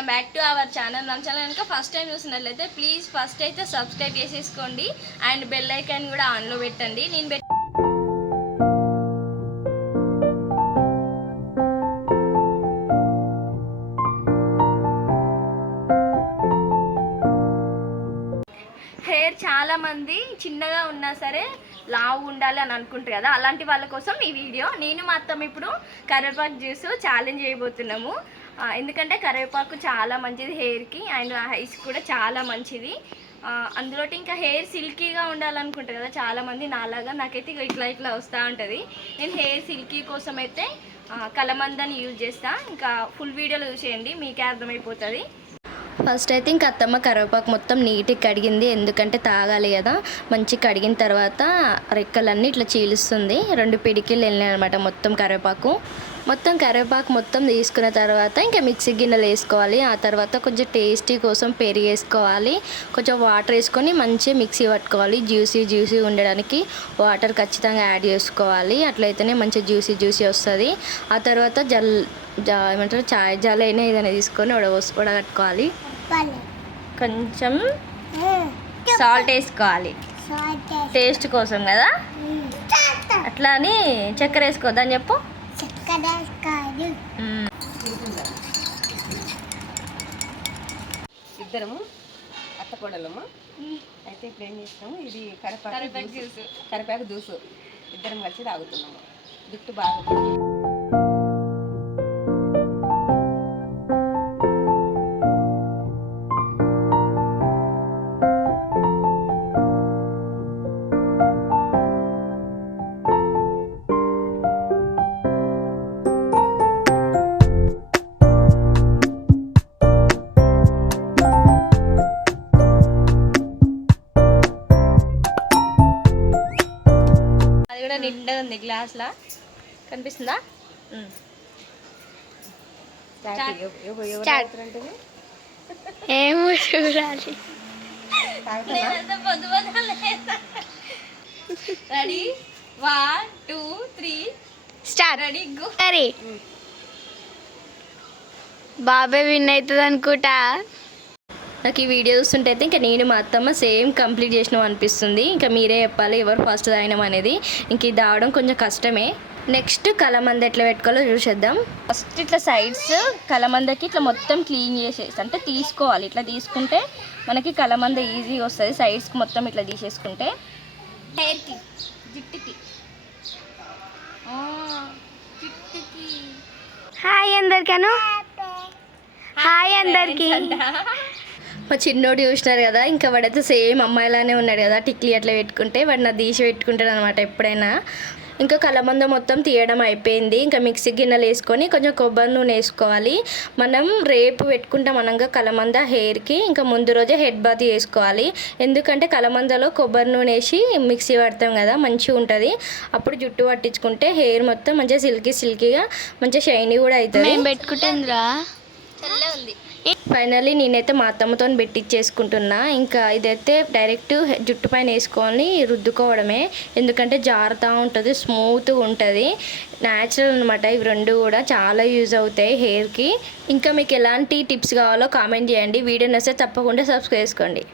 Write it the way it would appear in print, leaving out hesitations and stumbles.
Welcome back to our channel. మన channel కనుక first time చూసినట్లయితే ప్లీజ్ ఫస్ట్ అయితే సబ్స్క్రైబ్ చేసేసుకోండి అండ్ బెల్ ఐకాన్ కూడా ఆన్లో పెట్టండి. హెయిర్ చాలా మంది చిన్నగా ఉన్నా సరే లావు ఉండాలి అని అనుకుంటారు కదా, అలాంటి వాళ్ళ కోసం ఈ వీడియో. నేను మా అత్తమ్మ ఇప్పుడు కరివేపాకు జ్యూస్ ఛాలెంజ్ చేయబోతున్నాము. ఎందుకంటే కరివేపాకు చాలా మంచిది హెయిర్కి అండ్ ఐస్ కూడా చాలా మంచిది. అందులో ఇంకా హెయిర్ సిల్కీగా ఉండాలనుకుంటారు కదా చాలామంది, నాలాగా నాకైతే ఇట్లా ఇట్లా వస్తూ ఉంటుంది. నేను హెయిర్ సిల్కీ కోసం అయితే కలమందని యూజ్ చేస్తా. ఇంకా ఫుల్ వీడియోలో చూసేయండి, మీకే అర్థమైపోతుంది. ఫస్ట్ అయితే ఇంకా అత్తమ్మ కరివేపాకు మొత్తం నీట్గా కడిగింది, ఎందుకంటే తాగాలి కదా. మంచి కడిగిన తర్వాత రెక్కలన్నీ ఇట్లా చీలుస్తుంది. 2 పిడికిలు వెళ్ళినాయి అనమాట మొత్తం కరివేపాకు మొత్తం తీసుకున్న తర్వాత ఇంకా మిక్సీ గిన్నెలు వేసుకోవాలి. ఆ తర్వాత కొంచెం టేస్టీ కోసం పెరుగు వేసుకోవాలి, కొంచెం వాటర్ వేసుకొని మంచిగా మిక్సీ పట్టుకోవాలి. జ్యూసీ ఉండడానికి వాటర్ ఖచ్చితంగా యాడ్ చేసుకోవాలి, అట్లయితేనే మంచిగా జ్యూసీ వస్తుంది. ఆ తర్వాత ఏమంటారు చాయ్ జాల అయినా ఏదైనా తీసుకొని ఉడగట్టుకోవాలి. కొంచెం సాల్ట్ వేసుకోవాలి టేస్ట్ కోసం కదా, అట్లా అని చక్కెర వేసుకోవద్దని చెప్పు. ఇద్దరము అత్తకోడలము అయితే ఇప్పుడు ఏం చేసినాము, ఇది కరివేపాకు జ్యూసు ఇద్దరం కలిసి తాగుతున్నాము. జుట్టు బాగా నిండా ఉంది. గ్లాస్లా కనిపిస్తుందా? ఏమో చూడాలి. Ready 1 2 3 start. Ready go. సరే బాబాయ్ విన్ అవుతుంది అనుకుంటా. నాకు ఈ వీడియో చూస్తుంటే అయితే ఇంకా నేను మా అత్తమ్మ సేమ్ కంప్లీట్ చేసినాం అనిపిస్తుంది. ఇంకా మీరే చెప్పాలి ఎవరు ఫస్ట్ తాగినాం అనేది. ఇంక ఇది తాగడం కొంచెం కష్టమే. నెక్స్ట్ కలమంద ఎట్లా పెట్టుకోవాలో చూసేద్దాం. ఫస్ట్ ఇట్లా సైడ్స్ కలమందకి ఇట్లా మొత్తం క్లీన్ చేసేసి అంటే తీసుకోవాలి. ఇట్లా తీసుకుంటే మనకి కలమంద ఈజీగా వస్తుంది. సైడ్స్కి మొత్తం ఇట్లా తీసేసుకుంటే హెయిర్కి జుట్టుకి. హాయ్ అందరికను, హాయ్ అందరికీ. మా చిన్నోడు చూసినారు కదా, ఇంకా వాడైతే సేమ్ అమ్మాయిలానే ఉన్నాడు కదా, టిక్లీ అట్లా పెట్టుకుంటే వాడు నా తీసి పెట్టుకుంటాడు అనమాట ఎప్పుడైనా. ఇంకా కలమంద మొత్తం తీయడం అయిపోయింది. ఇంకా మిక్సీ గిన్నెలు వేసుకొని కొంచెం కొబ్బరి నూనె వేసుకోవాలి. మనం రేపు పెట్టుకుంటాం అనగా కలమంద హెయిర్కి, ఇంకా ముందు రోజే హెడ్ బాత్ చేసుకోవాలి. ఎందుకంటే కలమందలో కొబ్బరి నూనె వేసి మిక్సీ పడతాం కదా, మంచిగా ఉంటుంది. అప్పుడు జుట్టు పట్టించుకుంటే హెయిర్ మొత్తం మంచిగా సిల్కీగా మంచిగా షైనీ కూడా అవుతుంది. పెట్టుకుంటుందిరా ఉంది. ఫైనల్లీ నేనైతే మా అత్తమ్మతో పెట్టించేసుకుంటున్నా. ఇంకా ఇదైతే డైరెక్ట్ జుట్టు పైన వేసుకొని రుద్దుకోవడమే, ఎందుకంటే జారుతూ ఉంటుంది, స్మూత్గా ఉంటుంది, న్యాచురల్ అనమాట. ఇవి 2 కూడా చాలా యూజ్ అవుతాయి హెయిర్కి. ఇంకా మీకు ఎలాంటి టిప్స్ కావాలో కామెంట్ చేయండి. వీడియో నచ్చితే తప్పకుండా సబ్స్క్రైబ్ చేసుకోండి.